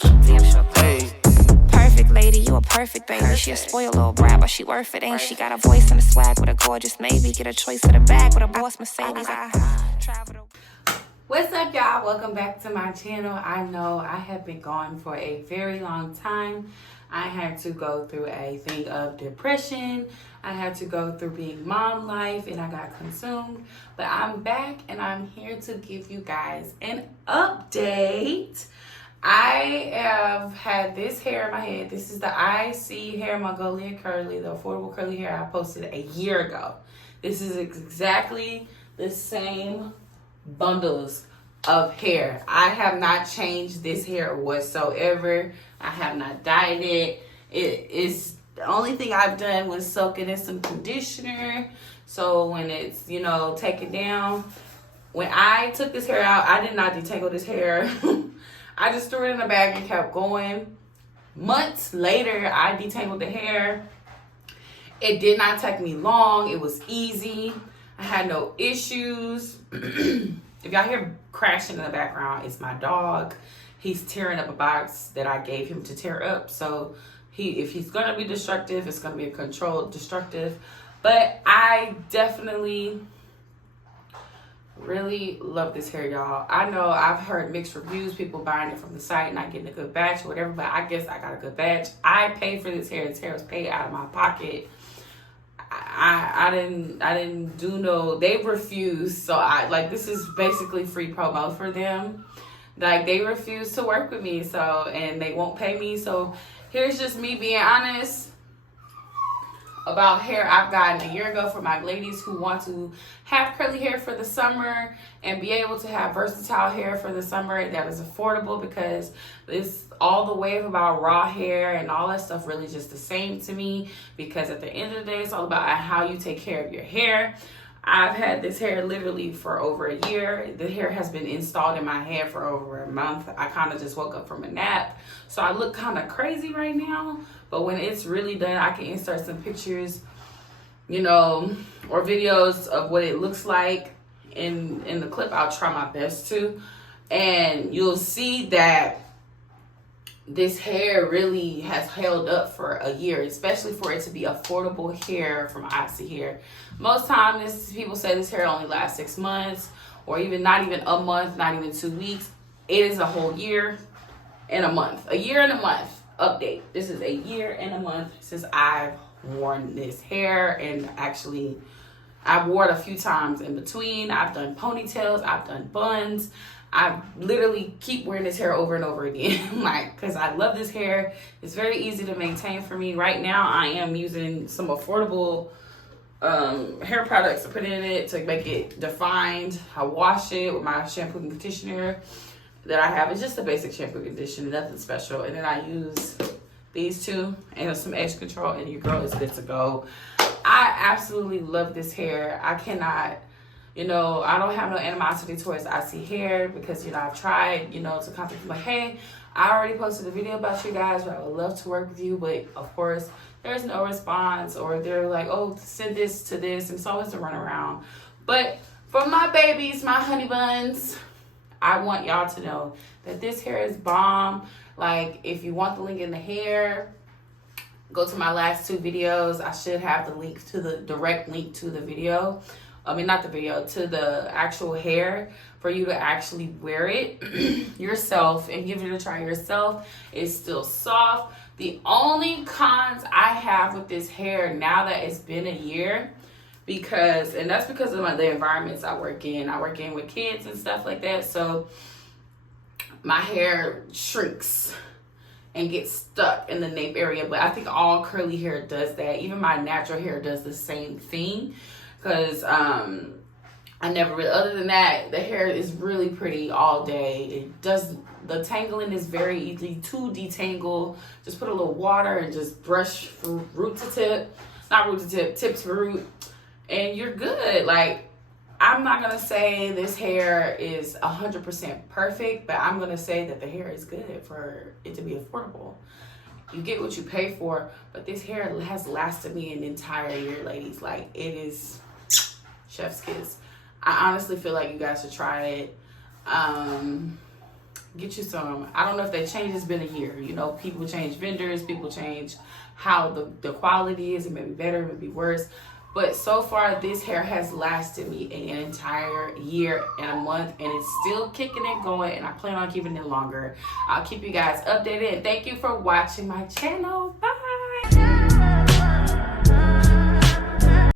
Damn sure. Perfect lady, you a perfect baby. She a spoiled little brat, but she worth it, ain't she? Got a voice and a swag with a gorgeous maybe. Get a choice of the bag with a boss Mercedes. What's up, y'all? Welcome back to my channel. I know I have been gone for a very long time. I had to go through a thing of depression. I had to go through being mom life, and I got consumed. But I'm back, and I'm here to give you guys an update. I have had this hair in my head. This is the iseehair Mongolian curly, the affordable curly hair I posted a year ago. This is exactly the same bundles of hair. I have not changed this hair whatsoever. I have not dyed it. It is the only thing I've done was soak it in some conditioner. So when it's, taken down, when I took this hair out, I did not detangle this hair. I just threw it in a bag and kept going. Months later, I detangled the hair. It did not take me long. It was easy. I had no issues. If y'all hear crashing in the background, it's my dog. He's tearing up a box that I gave him to tear up. So if he's gonna be destructive, it's gonna be a controlled destructive. But I definitely really love this hair, y'all. I know I've heard mixed reviews, people buying it from the site, not getting a good batch or whatever, but I guess I got a good batch. I paid for this hair. This hair was paid out of my pocket. I didn't do no, they refused. So this is basically free promo for them. Like, they refuse to work with me, and they won't pay me. So here's just me being honest about hair I've gotten a year ago for my ladies who want to have curly hair for the summer and be able to have versatile hair for the summer that is affordable, because it's all the wave about raw hair and all that stuff really just the same to me, because at the end of the day, it's all about how you take care of your hair. I've had this hair literally for over a year. The hair has been installed in my head for over a month. I kind of just woke up from a nap, so I look kind of crazy right now. But when it's really done, I can insert some pictures, or videos of what it looks like in the clip. I'll try my best to. And you'll see that this hair really has held up for a year, especially for it to be affordable hair from iseehair. Most times, people say this hair only lasts 6 months, or even not even a month, not even 2 weeks. It is a whole year and a month. A year and a month. Update. This is a year and a month since I've worn this hair, and actually I've worn it a few times in between. I've done ponytails, I've done buns. I literally keep wearing this hair over and over again, because I love this hair. It's very easy to maintain for me. Right now, I am using some affordable hair products to put in it to make it defined. I wash it with my shampoo and conditioner that I have. It's just a basic shampoo and conditioner, nothing special. And then I use these two and some edge control, and your girl is good to go. I absolutely love this hair. I cannot, I don't have no animosity towards iseehair, because, I've tried, to contact them like, hey, I already posted a video about you guys, but I would love to work with you. But of course, there's no response, or they're like, oh, send this to this. And it's always a runaround. But for my babies, my honey buns, I want y'all to know that this hair is bomb. Like, if you want the link in the hair, go to my last 2 videos. I should have the link to the direct link to the video. Not the video, to the actual hair, for you to actually wear it yourself and give it a try yourself. It's still soft. The only cons I have with this hair now that it's been a year, and that's because of the environments I work in. I work in with kids and stuff like that, so my hair shrinks and gets stuck in the nape area. But I think all curly hair does that. Even my natural hair does the same thing, because I never really, other than that, the hair is really pretty all day. The tangling is very easy to detangle. Just put a little water and just brush from root to tip, not root to tip, tip to root, and you're good. Like, I'm not gonna say this hair is 100% perfect, but I'm gonna say that the hair is good for it to be affordable. You get what you pay for, but this hair has lasted me an entire year, ladies. Like, it is chef's kiss. I honestly feel like you guys should try it. Get you some. I don't know if they changed. It's been a year. You know, people change vendors. People change how the quality is. It may be better. It may be worse. But so far, this hair has lasted me an entire year and a month, and it's still kicking and going, and I plan on keeping it longer. I'll keep you guys updated, and thank you for watching my channel. Bye.